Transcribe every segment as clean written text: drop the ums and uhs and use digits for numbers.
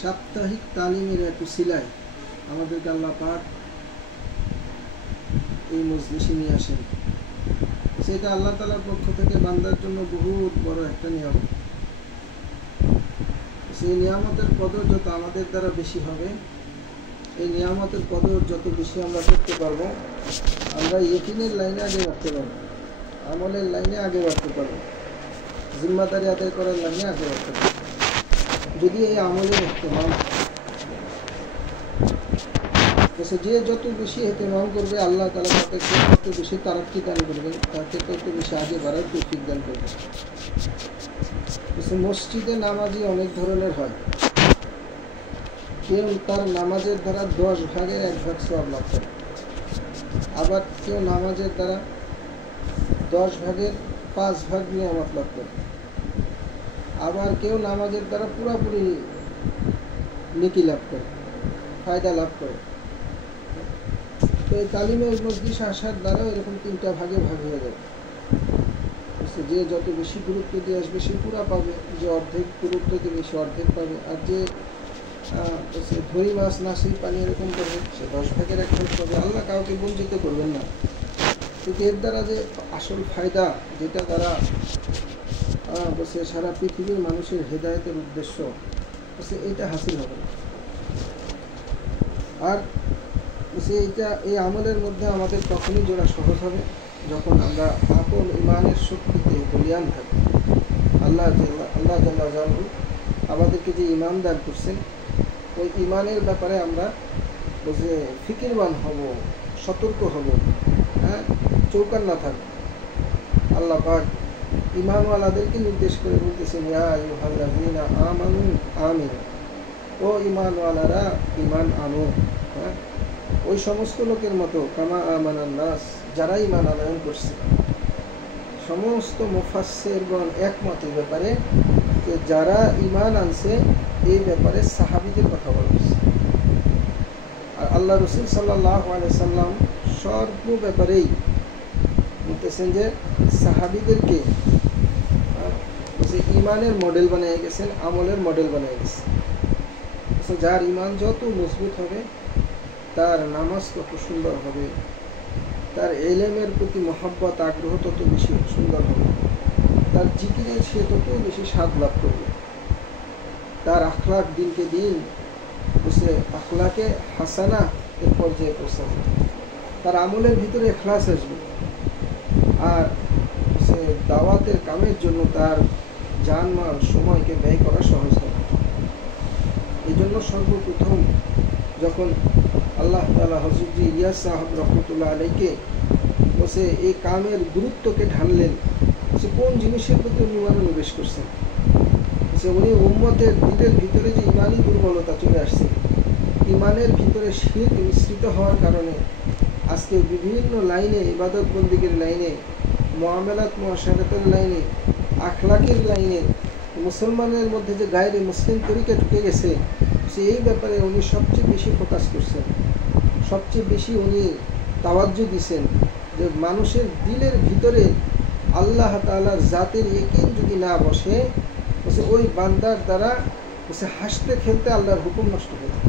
সাপ্তাহিক তালিমের এক উসিলায় আমাদেরকে আল্লাহ পাক এই মজলিসে নিয়ে আসেন। সেটা আল্লাহ তাআলার পক্ষ থেকে বান্দার জন্য বহুত বড় একটা নিয়ামত। সেই নিয়ামতের কদর যত আমাদের দ্বারা বেশি হবে, এই নিয়ামতের কদর যত বেশি আমরা করতে পারবো, আমরা ইয়কিনের লাইনে আগে বাড়তে পারবো, আমলের লাইনে আগে বাড়তে পারবো, জিম্মাদারি আদায় করার লাইনে আগে বাড়তে পারবো। যদি এই আমলের ইহতেমাম, যে যত বেশি ইহতেমাম করবে আল্লাহ তাআলা তাকে তত বেশি তারাক্কি দান করবেন, তাকে তত বেশি আগে বাড়ার তৌফিক দান করবেন। মসজিদে নামাজি অনেক ধরনের হয়। কেউ তার নামাজের দ্বারা 10 ভাগের 1 ভাগ সওয়াব লাভ করে, আবার কেউ নামাজের দ্বারা 10 ভাগের 5 ভাগ নিয়ামত লাভ করে, আবার কেউ নামাজের দ্বারা পুরোপুরি নেকি লাভ করে, ফায়দা লাভ করে। তো এই তালিমের মজলিস আসার দ্বারা এরকম 3টা ভাগে ভাগ হয়ে যাবে। যে যত বেশি গুরুত্ব দিয়ে আসবে সে পুরা পাবে, যে অর্ধেক গুরুত্ব দিবে সে অর্ধেক পাবে, আর যে ধরি মাছ নাসি পানি এরকম করবে সে 10 ভাগের 1 ভাগ পাবে। আল্লাহ কাউকে বঞ্চিত করবেন না, কিন্তু এর দ্বারা যে আসল ফায়দা, যেটা দ্বারা সারা পৃথিবীর মানুষের হেদায়েতের উদ্দেশ্য, এইটা হাসিল হবে না। আর এইটা এই আমলের মধ্যে আমাদের তখনই জোড়া সহজ হবে যখন আমরা আপন ইমানের শক্তিতে বলিয়ান থাকি। আল্লাহ জাল্লা জালালহু আমাদেরকে যে ইমান দান করছেন, ওই ইমানের ব্যাপারে আমরা ফিকিরবান হব, সতর্ক হব, চৌকান্না থাকব। আল্লাহ পাক ইমানওয়ালাদেরকে নির্দেশ করে বলতেছেন, ইয়া আইয়ুহাল্লাযীনা আমানু আমিনু, ও ইমানওয়ালারা ইমান আনো। ওই সমস্ত লোকের মতো কামা আমানান নাস, যারা ইমান আনয়ন করছে। সমস্ত মুফাসসিরগণ একমত এই ব্যাপারে যে যারা ইমান আনছে এই ব্যাপারে সাহাবীদের কথা বলা হয়েছে। আর আল্লাহ রাসূল সাল্লাল্লাহু আলাইহি সাল্লাম সর্ব ব্যাপারেই বলতেছেন যে সাহাবীদেরকে ইমানের মডেল বানিয়ে গেছেন, আমলের মডেল বানিয়ে গেছেন। যার ইমান যত মজবুত হবে তার নামাজ তত সুন্দর হবে, তার ইলমের প্রতি মহব্বত আগ্রহ তত বেশি সুন্দর হবে, তার জিকিরে সে তত বেশি স্বাদ লাভ করবে, তার আখলাক দিনকে দিন আখলাকে হাসানা এর পর্যায়ে পৌঁছাবে, তার আমলের ভিতরে ইখলাস আসবে, আর সে দাওয়াতের কামের জন্য তার জানমাল সময়কে ব্যয় করা সহজ হবে। এই জন্য সর্বপ্রথম যখন আল্লাহ তাআলা হযরত ইলিয়াস সাহেব রহমতুল্লাহ আলাইকে বসে এই কামের গুরুত্বকে ঢাললেন, সে কোন জিনিসের প্রতি উনি মনোনিবেশ করছেন। উনি উম্মতের দিলের ভিতরে যে ইমানি দুর্বলতা চলে আসছে, ইমানের ভিতরে শিরক মিশ্রিত হওয়ার কারণে আজকে বিভিন্ন লাইনে, ইবাদত বন্দিগির লাইনে, মুআমালাত মুআশারাতের লাইনে, আখলাকের লাইনে মুসলমানের মধ্যে যে গায়রে মুসলিম তরিকা ঢুকে গেছে, এই ব্যাপারে উনি সবচেয়ে বেশি ফোকাস করছেন, সবচেয়ে বেশি উনি তাওয়াজ্জু দিয়েছেন যে মানুষের দিলের ভিতরে আল্লাহ তাআলার জাতের ইয়াকিন যদি না বসে, ওই বান্দার দ্বারা হাসতে খেলতে আল্লাহর হুকুম নষ্ট হয়ে যায়।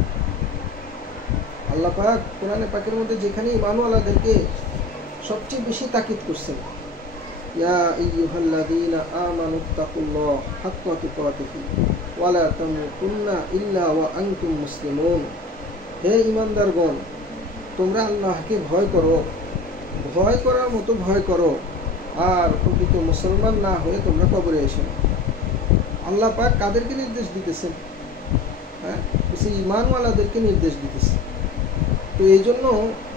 আল্লাহ পাক কোরআনে পাকের মধ্যে যেখানে ঈমানওয়ালাদেরকে সবচেয়ে বেশি তাকিদ করছেন, ইয়া আইয়ুহাল্লাযীনা আমানুত্তাকুল্লাহ হাক্কা তুকাতিহি ওয়া লা তামুতুন্না ইল্লা ওয়া আনতুম মুসলিমুন। হে ঈমানদারগণ, তোমরা আল্লাহকে ভয় করো, ভয় করার মতো ভয় করো, আর প্রকৃত মুসলমান না হয়ে তোমরা কবরে এসো না। আল্লাহ পাক কাদেরকে নির্দেশ দিতেছেন? ঈমানওয়ালাদেরকে নির্দেশ দিতেছে। তো এই জন্য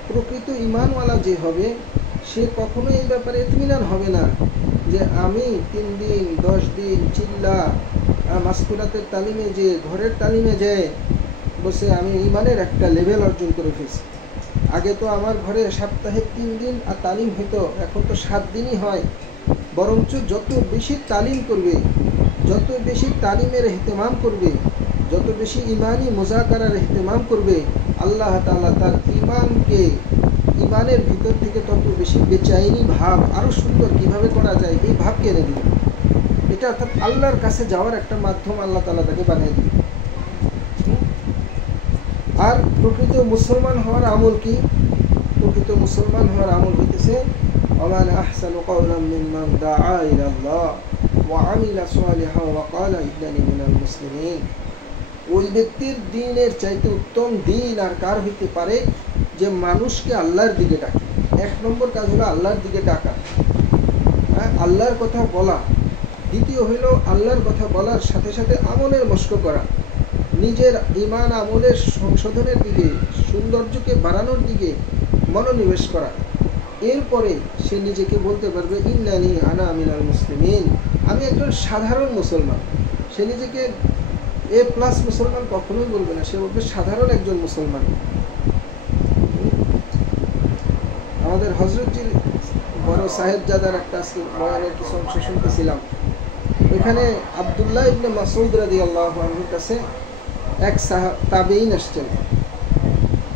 প্রকৃত ঈমানওয়ালা যে হবে সে কখনো এই ব্যাপারে ইতমিনান হবে না যে আমি 3 দিন 10 দিন চিল্লা মাসকুরাতের তালিমে যে ঘরের তালিমে যায় বসে আমি ঈমানের একটা লেভেল অর্জন করে ফেলছি। আগে তো আমার ঘরে সপ্তাহে 3 দিন আর তালিম হতো, এখন তো 7 দিনই হয়। বরঞ্চ যত বেশি তালিম করবে, যত বেশি তালিমের ইহতেমাম করবে, যত বেশি ইমানি মুজাকারার ইহতেমাম করবে, আল্লাহ তাআলা তার ইমানকে, ইমানের ভিতর থেকে তত বেশি বেচাইনি ভাব আরও সুন্দর কিভাবে করা যায় এই ভাব এনে দিবে। এটা অর্থাৎ আল্লাহর কাছে যাওয়ার একটা মাধ্যম আল্লাহ তাআলা তাকে বানিয়ে দিবে। আর প্রকৃত মুসলমান হওয়ার আমল কি? প্রকৃত মুসলমান হওয়ার আমল হইতেছে ওমান আহসানু কাওলাম মিম্মান দাআ ইলাল্লাহ ওয়া আমিলা সালিহান ওয়া ক্বালা ইন্নানি মিনাল মুসলিমিন। ওই ব্যক্তির দ্বীনের চাইতে উত্তম দ্বীন আর কার হইতে পারে যে মানুষকে আল্লাহর দিকে ডাকে। এক নম্বর কাজ হলো আল্লাহর দিকে ডাকা, হ্যাঁ, আল্লাহর কথা বলা। দ্বিতীয় হইল আল্লাহর কথা বলার সাথে সাথে আমলের মশক করা, নিজের ঈমান আমলের সংশোধনের দিকে, সৌন্দর্যকে বাড়ানোর দিকে মনোনিবেশ করা। এরপরে সে নিজেকে বলতে পারবে ইন্নানি আনা মিনাল মুসলিমিন, আমি একজন সাধারণ মুসলমান। সে নিজেকে A+ মুসলমান কখনোই বলবে না, সে বলবে সাধারণ একজন মুসলমান। আমাদের হযরতজির বড় সাহেবজাদার একটা বয়ানের কিছু অংশ শুনতেছিলাম। ওইখানে আব্দুল্লাহ ইবনে মাসউদ রাদিয়াল্লাহু আনহুর কাছে এক তাবেঈন আসছেন।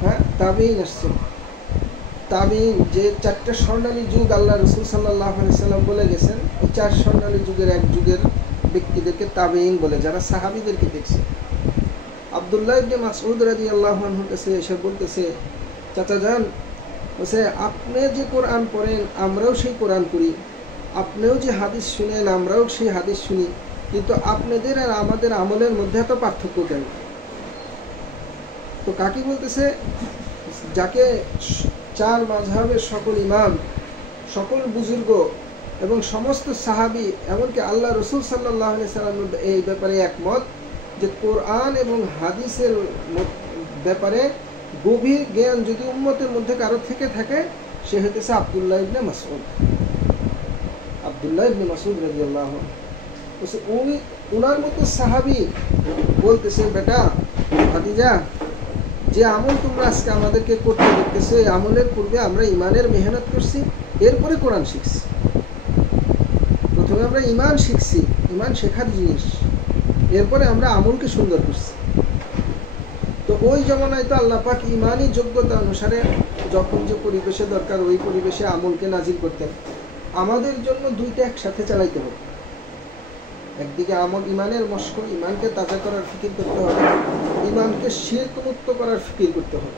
হ্যাঁ, তাবেঈন আসছেন। তাবেঈন যে 4টা স্বর্ণালী যুগ আল্লাহ রাসূল সাল্লাল্লাহু আলাইহি সাল্লাম বলে গেছেন, ওই 4 স্বর্ণালী যুগের এক যুগের ব্যক্তিদেরকে তাবেঈন বলে, যারা সাহাবীদেরকে দেখছে। আব্দুল্লাহ ইবনে মাসউদ রাদিয়াল্লাহু আনহুর কাছে এসে বলতেছে, চাচা যান, বলছে আপনি যে কোরআন পড়েন আমরাও সেই কোরআন পড়ি, আপনিও যে হাদিস শুনেন আমরাও সেই হাদিস শুনি, কিন্তু আপনাদের আর আমাদের আমলের মধ্যে এত পার্থক্য কেন? তো কাকে বলতেছে? যাকে 4 মাযহাবের সকল ইমাম, সকল বুজুর্গ এবং সমস্ত সাহাবী, এমনকি আল্লাহ রাসূল সাল্লাল্লাহু আলাইহি সাল্লাম এই ব্যাপারে একমত যে কোরআন এবং হাদিসের ব্যাপারে গভীর জ্ঞান যদি উম্মতের মধ্যে কারো থেকে থাকে, সে হইতেছে আব্দুল্লাহ ইবনে মাসউদ। আব্দুল্লাহ ইবনে মাসউদ রাদিয়াল্লাহু আনহু উনি উনার মতো সাহাবী বলতেছে, বেটা ভাতিজা, যে আমল তোমরা আজকে আমাদেরকে করতে দেখতেছো, এই আমলের পূর্বে আমরা ইমানের মেহনত করছি, এরপরে কোরআন শিখছি। প্রথমে আমরা ইমান শিখছি, ইমান শেখার জিনিস, এরপরে আমরা আমলকে সুন্দর করছি। তো ওই জমানায় তো আল্লাহ পাক ইমানি যোগ্যতা অনুসারে যখন যে পরিবেশে দরকার ওই পরিবেশে আমলকে নাজিল করতেন। আমাদের জন্য দুইটা একসাথে চালাইতে হবে। একদিকে আমল, ইমানের মশক, ইমানকে তাজা করার ফিকির করতে হবে, ইমানকে শিরক মুক্ত করার ফিকির করতে হবে।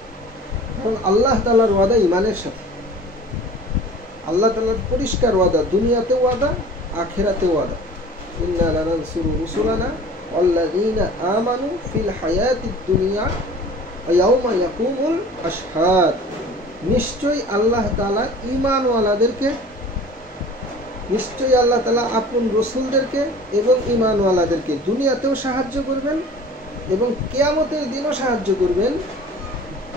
এবং আল্লাহ তাআলার ওয়াদা ইমানের সাথে, আল্লাহ তাআলার পরিষ্কার ওয়াদা, দুনিয়াতে ওয়াদা, আখিরাতে ওয়াদা। ইন্না লানানসুরু রুসুলানা ওয়াল্লাযীনা আমানু ফিল হায়াতিদ দুনিয়া ওয়া ইয়াওমা ইয়াকুমুল আশহাদ। নিশ্চয়ই আল্লাহ তাআলা ঈমানওয়ালাদেরকে, নিশ্চয়ই আল্লাহ তাআলা আপন রাসূলদেরকে এবং ঈমানওয়ালাদেরকে দুনিয়াতেও সাহায্য করবেন এবং কিয়ামতের দিনও সাহায্য করবেন,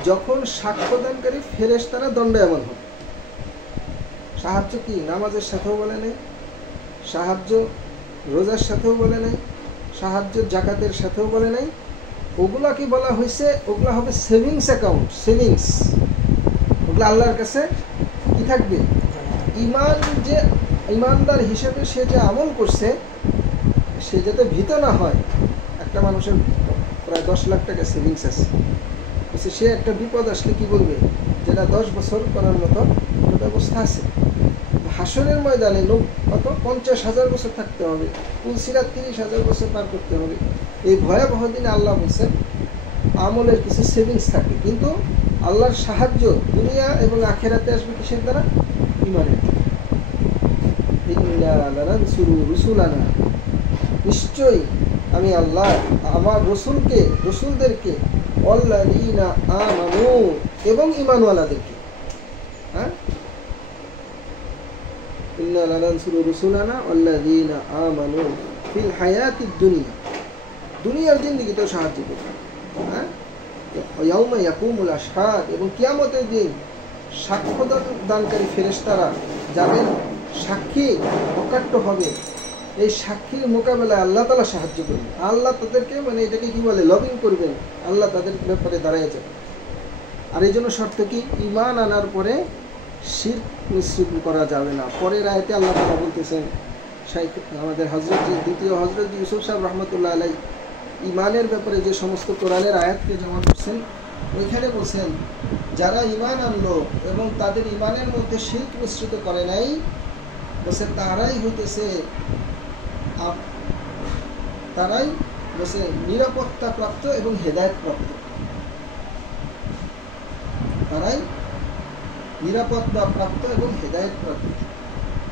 যখন সাক্ষ্যদানকারী ফেরেশতারা দণ্ডায়মান হবে। সাহায্য কি নামাজের সাথেও বলে নাই, সাহায্য রোজার সাথেও বলে নাই, সাহায্য জাকাতের সাথেও বলে নাই। ওগুলা কি বলা হয়েছে? ওগুলা হবে সেভিংস অ্যাকাউন্ট, সেভিংস। ওগুলা আল্লাহর কাছে কি থাকবে? ইমান, যে ইমানদার হিসেবে সে যে আমল করছে সে যাতে ভীত না হয়। একটা মানুষের প্রায় 10 লাখ টাকা সেভিংস আছে, সে একটা বিপদ আসলে কি বলবে? যেটা 10 বছর করার মতো ব্যবস্থা আছে। হাসরের ময়দানে কত 50,000 বছর থাকতে হবে, তুলসিরাত 30,000 বছর পার করতে হবে। এই ভয়াবহ দিনে আল্লাহ বলছেন আমলের কিছু সেভিংস থাকে, কিন্তু আল্লাহর সাহায্য দুনিয়া এবং আখিরাতে আসবে কিসের দ্বারা? ইমানের। ইন্না লানানসুরু রুসুলানা, নিশ্চয়ই আমি আল্লাহ আমার রসুলদেরকে, ওয়াল্লাযীনা আমানু, এবং ঈমানওয়ালাদেরকে। হ্যাঁ, ইন্না লানানসুরু রুসুলানা ওয়াল্লাযীনা আমানু ফিল হায়াতিদ দুনিয়া, দুনিয়ার জিন্দেগিতেও সাহায্য করবে। হ্যাঁ, ওয়া ইয়াওমা ইয়াকুমুল আশহাদ, এবং কিয়ামতের দিন সাক্ষ্যদানকারী ফেরেশতারা যাদের সাক্ষী অকাট্য হবে, এই সাক্ষীর মোকাবেলায় আল্লাহ তাআলা সাহায্য করবেন। আল্লাহ তাদেরকে, মানে এটাকে কি বলে, লবিং করবেন। আল্লাহ তাদের ব্যাপারে দাঁড়ায় যাবে। আর এই জন্য শর্ত কি? ঈমান আনার পরে শিরক মিশ্রিত করা যাবে না। পরের আয়াতে আল্লাহ তাআলা বলতেছেন, আমাদের দ্বিতীয় হযরত ইউসুফ সাহেব রহমতুল্লাহ আলাইহি ঈমানের ব্যাপারে যে সমস্ত কোরআনের আয়াতকে জমা করছেন, ওইখানে বলছেন যারা ঈমান আনলো এবং তাদের ঈমানের মধ্যে শিরক মিশ্রিত করে নাই, বলছে তারাই হইতেছে, তারাই বলছে নিরাপত্তা প্রাপ্ত এবং হেদায়েত প্রাপ্ত। তারাই নিরাপত্তা প্রাপ্ত এবং হেদায়েত প্রাপ্ত।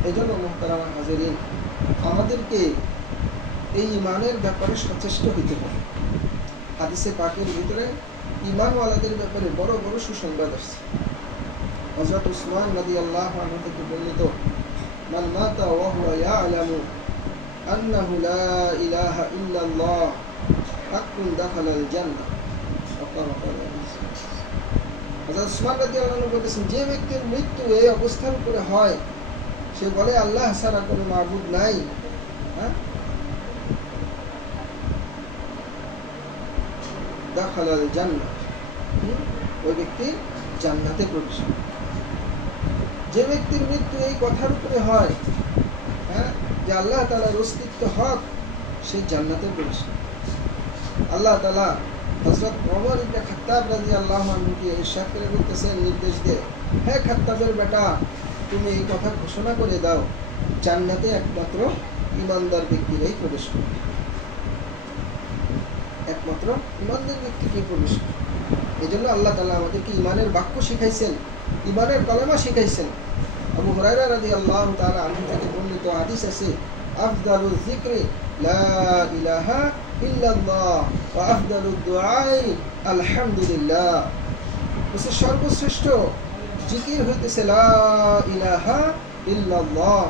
এই জন্য মুহতারাম হাজিরিন, আমাদেরকে এই ইমানের ব্যাপারে সচেষ্ট হইতে হবে। হাদিসে পাকের ভিতরে ইমানওয়ালাদের ব্যাপারে বড় বড় সুসংবাদ আসছে। হযরত উসমান রাদিয়াল্লাহু আনহু থেকে বর্ণিত, মান মাতা ওয়া হুয়া ইয়ালামু আন্নাহু লা ইলাহা ইল্লাল্লাহ হাক্কুন দাখালাল জান্নাহ। হযরত উসমান রাদিয়াল্লাহু আনহু বলেছেন, যে ব্যক্তির মৃত্যু এই অবস্থার উপরে হয়, সে বলে আল্লাহ ছাড়া কোনো মাবুদ নাই, দাখালাল জান্নাহ, ওই ব্যক্তি জান্নাতে প্রবেশ করে। যে ব্যক্তির মৃত্যু এই কথার উপরে হয় যে আল্লাহ তাআলার অস্তিত্ব হক, সে জান্নাতে প্রবেশ করে। আল্লাহ তাআলা হযরত ওমর ইবনে খাত্তাব রাদিয়াল্লাহু আনহুকে ইরশাদ করে বলতেছেন, নির্দেশ দিয়ে, হে খাত্তাবের বেটা, তুমি এই কথা ঘোষণা করে দাও, জান্নাতে একমাত্র ঈমানদার ব্যক্তিরাই প্রবেশ করবে, একমাত্র ঈমানদার ব্যক্তিকে প্রবেশ করবে। এই জন্য আল্লাহ তাআলা আমাদেরকে ঈমানের বাক্য শিখাইছেন, ঈমানের কালেমা শিখাইছেন। আবু হুরায়রা রাদিয়াল্লাহু তাআলা আনহু থেকে বর্ণিত হাদিস আছে, আফদালুয যিকরি লা ইলাহা ইল্লাল্লাহ ওয়া আফদালুদ দুআই আলহামদুলিল্লাহ। সর্বশ্রেষ্ঠ জিকির হইতেছে লা ইলাহা ইল্লাল্লাহ,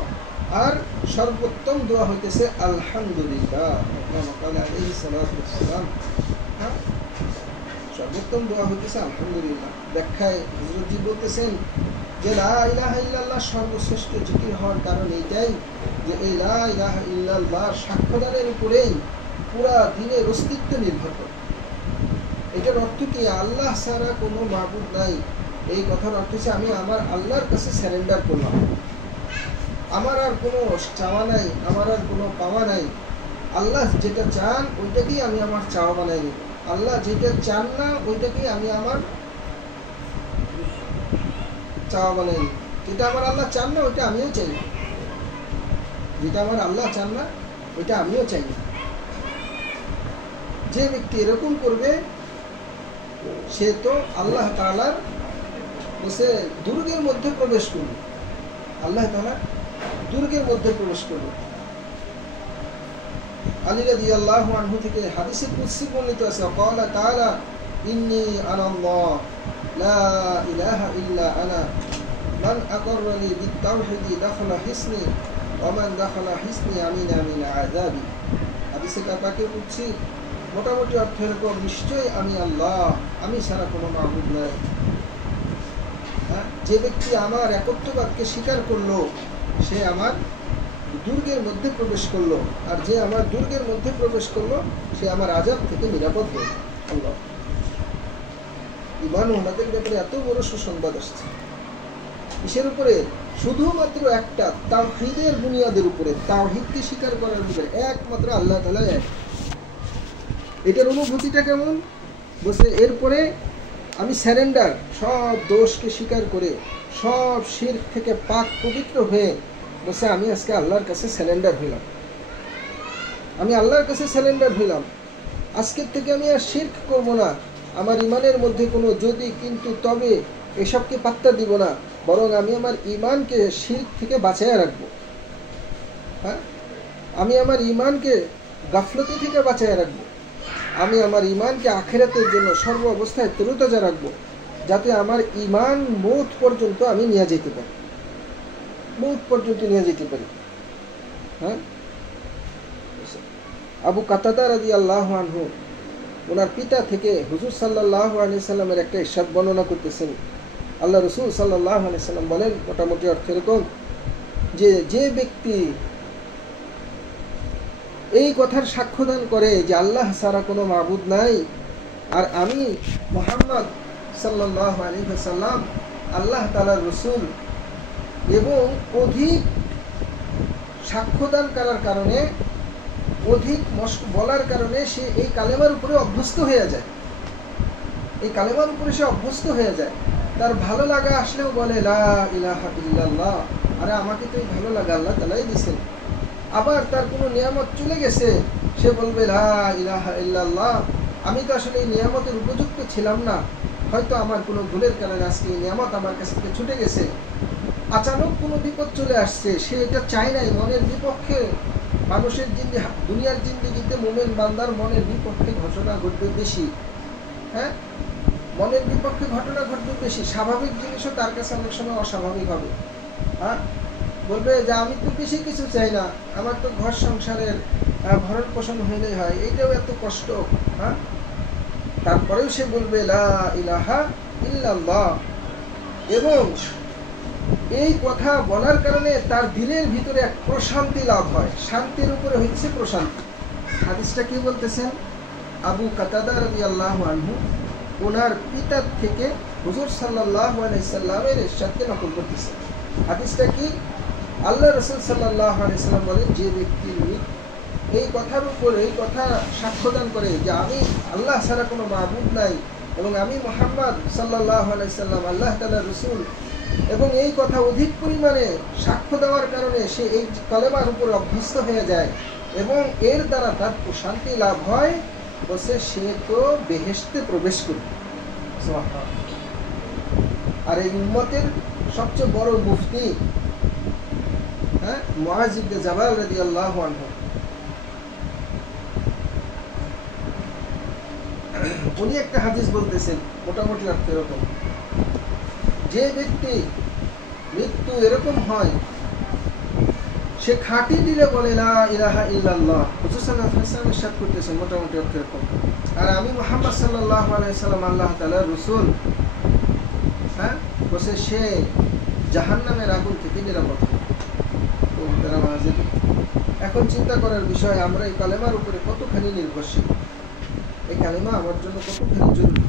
আর সর্বোত্তম দোয়া হইতেছে আলহামদুলিল্লাহ। সর্বোত্তম দোয়া হইতেছে আলহামদুলিল্লাহ। ব্যাখ্যায় হযরতজি বলতেছেন যে লা ইলাহা ইল্লাল্লাহ সর্বশ্রেষ্ঠ জিকির হওয়ার কারণ এইটাই যে এই লা ইলাহা ইল্লাল্লাহ সাক্ষ্যদানের উপরেই পুরা দিনের অস্তিত্ব নির্ভর করে। এটার অর্থ কি? আল্লাহ ছাড়া কোনো মাবুদ নাই। এই কথার অর্থ হচ্ছে আমি আমার আল্লাহর কাছে সারেন্ডার করলাম, আমার আর কোনো চাওয়া নাই, আমার আর কোনো পাওয়া নাই। আল্লাহ যেটা চান ওইটাকেই আমি আমার চাওয়া বানাই নিব, আল্লাহ যেটা চান না ওইটাকেই আমি আমার চাওয়া বানাই নিব। যেটা আমার আল্লাহ চান না ওইটা আমিও চাই না, যেটা আমার আল্লাহ চান না ওইটা আমিও চাই না। যে ব্যক্তি এরকম করবে সে তো আল্লাহ তাআলার বসে দুর্গের মধ্যে প্রবেশ করবে, আল্লাহ তাআলা দুর্গের মধ্যে প্রবেশ করবে। আলী রাদিয়াল্লাহু আনহু থেকে হাদিসে কুদসি বর্ণিত আছে, ক্বালা তাআলা ইন্নী আনাল্লাহ লা ইলাহা ইল্লা আনা মান আকররানি বিত-তাওহীদি দাখালা হিসনি ওয়া মান দাখালা হিসনি আমিনা মিন আযাবি। হাদিসে পাকে কুদসি মোটামুটি অর্থ এরকম, নিশ্চয়ই আমি আল্লাহ, আমি ছাড়া কোনো মাবুদ নাই। যে ব্যক্তি আমার একত্ববাদকে স্বীকার করলো সে আমার দুর্গের মধ্যে প্রবেশ করলো, আর যে আমার দুর্গের মধ্যে প্রবেশ করলো সে আমার আযাব থেকে নিরাপদ হয়ে আল্লাহ। ঈমান ওনাদের ব্যাপারে এত বড় সুসংবাদ আসছে, কিসের উপরে? শুধুমাত্র একটা তাওহীদের বুনিয়াদের উপরে, তাওহীদকে স্বীকার করার উপরে, একমাত্র আল্লাহ তাআলা এক। এটার অনুভূতিটা কেমন? বলছে এরপরে আমি স্যারেন্ডার, সব দোষকে স্বীকার করে সব শিরক থেকে পাক পবিত্র হয়ে বলছে আমি আজকে আল্লাহর কাছে স্যারেন্ডার হইলাম, আমি আল্লাহর কাছে স্যারেন্ডার হইলাম। আজকের থেকে আমি আর শিরক করব না, আমার ইমানের মধ্যে কোনো যদি কিন্তু তবে এসবকে পাত্তা দিব না, বরং আমি আমার ইমানকে শিরক থেকে বাঁচাইয়া রাখবো। আমি আমার ইমানকে গাফলতি থেকে বাঁচাইয়া রাখবো, আমি আমার ইমানকে আখিরাতের জন্য সর্ব অবস্থায় তরুতাজা রাখবো, যাতে আমার ইমান মৌত পর্যন্ত আমি নিয়ে যেতে পারি, মৌত পর্যন্ত নিয়ে যেতে পারি। আবু কাতাদা রাদিয়াল্লাহু আনহু ওনার পিতা থেকে হুজুর সাল্লাল্লাহু আলাইহি সাল্লামের একটা ইরশাদ বর্ণনা করতেছেন। আল্লাহ রাসূল সাল্লাল্লাহু আলাইহি সাল্লাম বলেন, মোটামুটি অর্থ এরকম যে যে ব্যক্তি এই কথার সাক্ষ্যদান করে যে আল্লাহ ছাড়া কোনো মাবুদ নাই, আর আমি মুহাম্মদ সাল্লাল্লাহু আলাইহি ওয়াসাল্লাম আল্লাহ তাআলার রাসূল, এবং অধিক সাক্ষ্যদান করার কারণে, অধিক বলার কারণে সে এই কালেমার উপরে অভ্যস্ত হয়ে যায়, এই কালেমার উপরে সে অভ্যস্ত হয়ে যায়। তার ভালো লাগা আসলেও বলে লা ইলাহা ইল্লাল্লাহ, আরে আমাকে তো এই ভালো লাগা আল্লাহ তাআলাই দিয়েছেন। আবার তার কোনো নিয়ামত চলে গেছে, সে বলবে লা ইলাহা ইল্লাল্লাহ, আমি তো আসলে এই নিয়ামতের উপযুক্ত ছিলাম না, হয়তো আমার কোনো ভুলের কারণে আজকে এই নিয়ামত আমার কাছ থেকে ছুটে গেছে, আচানক কোনো বিপদ চলে আসছে, সে এটা চায় নাই, মনের বিপক্ষে মানুষের দুনিয়ার জিন্দেগিতে মুমিন বান্দার মনের বিপক্ষে ঘটনা ঘটবে বেশি। হ্যাঁ, মনের বিপক্ষে ঘটনা ঘটবে বেশি। স্বাভাবিক জিনিসও তার কাছে অনেক সময় অস্বাভাবিক হবে। হ্যাঁ, বলবে যে আমি তো বেশি কিছু চাই না, আমার তো ঘর সংসারের ভরণ পোষণ হইলেই হয়, এইটাও এত কষ্ট। হ্যাঁ, তারপরেও সে বলবে লা ইলাহা ইল্লাল্লাহ, এবং এই কথা বলার কারণে তার দিলের ভিতরে এক প্রশান্তি লাভ হয়। শান্তির উপরে হচ্ছে প্রশান্তি। হাদিসটা কি বলতেছেন? আবু কাতাদা রাদিয়াল্লাহু আনহু ওনার পিতার থেকে হুজুর সাল্লাল্লাহু আলাইহি সাল্লামের ইরশাদকে নকল করতেছেন। হাদিসটা কি? আল্লাহ রাসূল সাল্লাল্লাহু আলাইহি সাল্লাম বলেন, যে ব্যক্তি এই কথার উপর এই কথা সাক্ষ্যদান করে যে আমি আল্লাহ ছাড়া কোনো মাবুদ নাই এবং আমি মুহাম্মদ সাল্লাল্লাহু আলাইহি সাল্লাম আল্লাহ তাআলার রাসূল, এবং এই কথা অধিক পরিমাণে সাক্ষ্য দেওয়ার কারণে সে এই কলেমার উপর অভ্যস্ত হয়ে যায় এবং এর দ্বারা তার প্রশান্তি লাভ হয়, বসে সে তো বেহেশতে প্রবেশ করবে। আর এই উম্মতের সবচেয়ে বড় মুফতি, হ্যাঁ, মুআয ইবনে জাবাল রাদিয়াল্লাহু আনহু, উনি একটা হাদিস বলতেছেন, মোটামুটি অর্থ এরকম, যে ব্যক্তি মৃত্যু এরকম হয় সে খাঁটি দিলে বলে লা ইলাহা ইল্লাল্লাহ, হুজুর সাল্লাল্লাহু আলাইহি ওয়াসাল্লাম ইরশাদ করতেছেন, মোটামুটি অর্থ এরকম, আর আমি মুহাম্মদ সাল্লাল্লাহু আলাইহি সাল্লাম আল্লাহ তাআলার রাসূল, হ্যাঁ, বসে সে জাহান্নামের আগুন থেকে নিরাপদ। এখন চিন্তা করার বিষয়, আমরা এই কালেমার উপরে কতখানি নির্ভরশীল, এই কালেমা আমার জন্য কতখানি জরুরি।